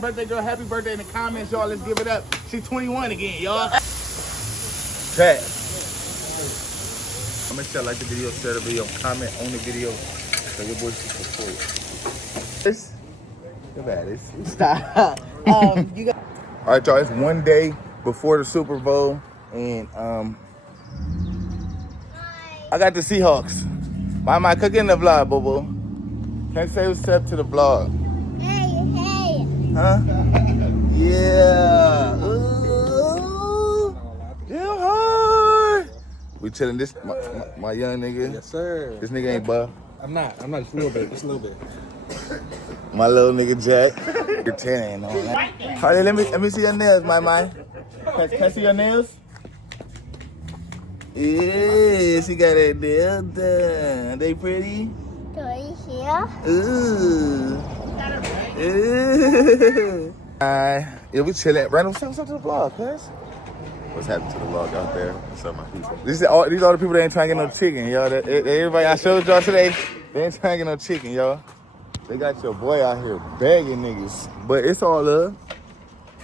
Birthday girl, happy birthday in the comments, y'all. Let's give it up. She's 21 again, y'all. Chat. I'm gonna like the video, share the video, comment on the video. So your boy should support. This. Look at this. Stop. You got. All right, y'all. It's one day before the Super Bowl, and I got the Seahawks. Why am I cooking the vlog, boo boo? Can I say what's up to the vlog? Hey. Huh? Yeah. Ooh. Damn hard. We chilling. This my young nigga. Yes, sir. This nigga ain't buff. I'm not just a little bit. Just a little bit. My little nigga Jack. Your 10 ain't on that. Harley, let me see your nails, my man. Can I see your nails? Yeah, she got her nails done. They pretty? Toy here. Ooh. Ooh. Yeah, we chilling. Random, say what's up to the vlog, cuz. What's happening to the vlog out there? What's up, my people? These are the people that ain't trying to get no chicken, y'all. Everybody I showed y'all today, they ain't trying to get no chicken, y'all. They got your boy out here begging niggas. But it's all love.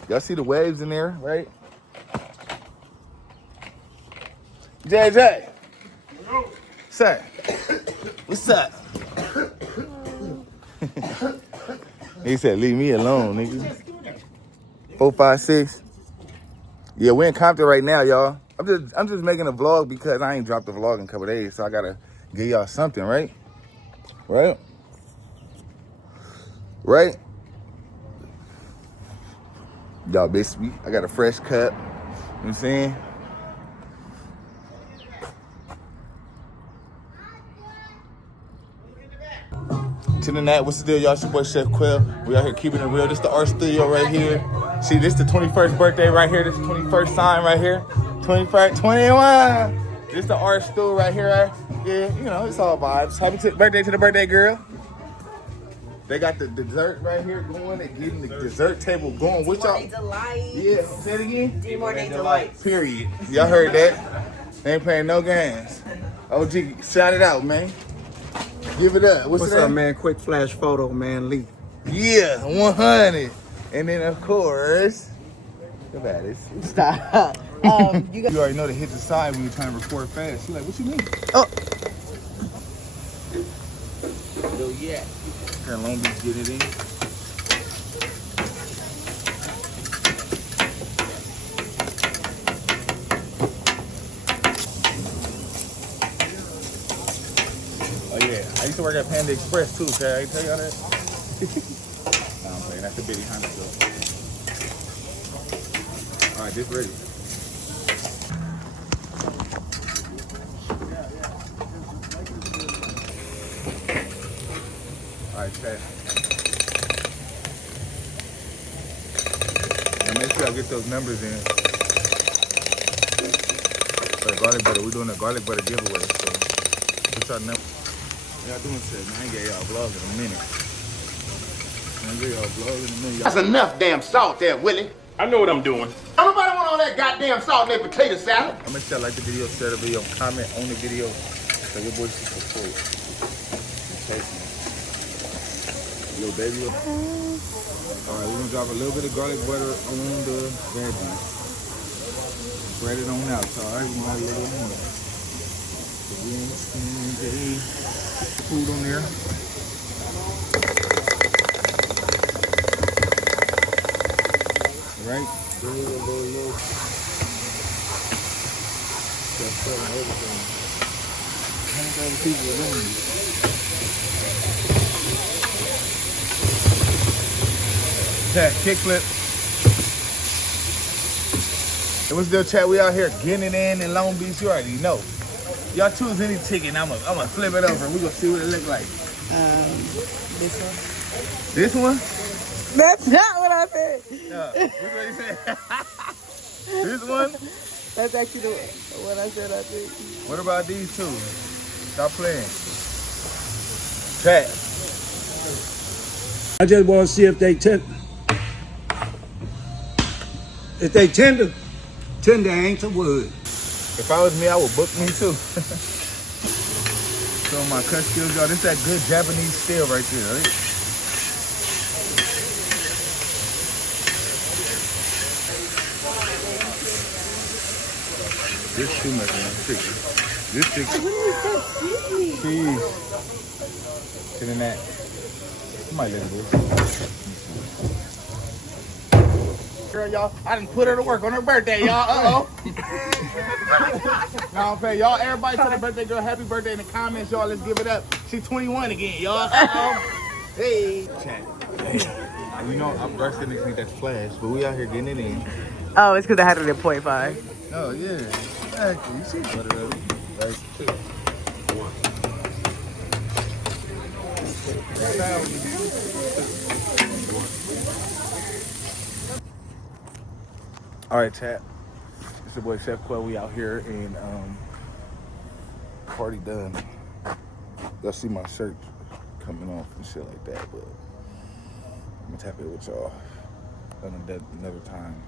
Y'all see the waves in there, right? JJ. Son. What's up? He said, leave me alone, nigga. 4, 5, 6. Yeah, we're in Compton right now, y'all. I'm just making a vlog because I ain't dropped a vlog in a couple days, so I gotta give y'all something, right? Right? Right? Y'all, basically, I got a fresh cut. You know what I'm saying? To the night, what's the deal, y'all? It's your boy Chef Quail. We out here keeping it real. This the art studio right here. See, this the 21st birthday right here. This the 21st sign right here. 21st, 21. This the art studio right here. Right? Yeah, you know, it's all vibes. Happy birthday to the birthday girl. They got the dessert right here going. They getting the dessert table going. What y'all? Yeah, say it again. 3 more days of lights. Period. Y'all heard that? They ain't playing no games. OG, shout it out, man. Give it up. What's up, man? Quick flash photo, man. Lee. Yeah, 100. And then, of course, look at this. Stop. You already know to hit the side when you're trying to record fast. She's like, what you mean? Oh. Little yeah. Here, Long Beach, get it in. Oh yeah, I used to work at Panda Express too, okay? I tell y'all that? Nah, I'm playing. That's the bitty Honda though. All right, this ready. All right, chat. Now make sure I get those numbers in. For the garlic butter, we're doing a garlic butter giveaway, so what's our number? Y'all doing shit, man. I ain't get y'all vlog in a minute. That's enough damn salt there, Willie. I know what I'm doing. Don't nobody want all that goddamn salt in that potato salad. I'm gonna like the video, share the video, comment on the video, so your boy should support. Little baby. All right, we're gonna drop a little bit of garlic butter on the veggies. Spread it on out, so all right, we're gonna add a little more. Food on there. Right? Little. Just everything. How many other people are doing this? Chat, kickflip. Hey, what's the deal, chat? We out here getting it in Long Beach. You already know. Y'all choose any chicken. I'm gonna flip it over. We gonna see what it look like. This one. This one? That's not what I said. What you say? This one? That's actually what I said, I think. What about these two? Stop playing. Chat. I just want to see if they tender. If they tender ain't the word. If I was me, I would book me too. So my cut skills, y'all. This that good Japanese steel right there, right? This too much, man. This chicken. Cheese. To the net. You might let it go. Girl, y'all, I done put her to work on her birthday, y'all. Now I'm saying, y'all, everybody tell the birthday girl happy birthday in the comments, y'all. Let's give it up. She's 21 again, y'all. Hey. Chat. Hey. You know, I'm bursting this thing that's flash, but we out here getting it in. Oh, it's because I had it at 0.5. Oh, yeah. Exactly. You see what it is. Like, 2. 1. All right, chat. It's your boy Chef Quail. We out here and party done. Y'all see my shirt coming off and shit like that, but I'm gonna tap it with y'all another time.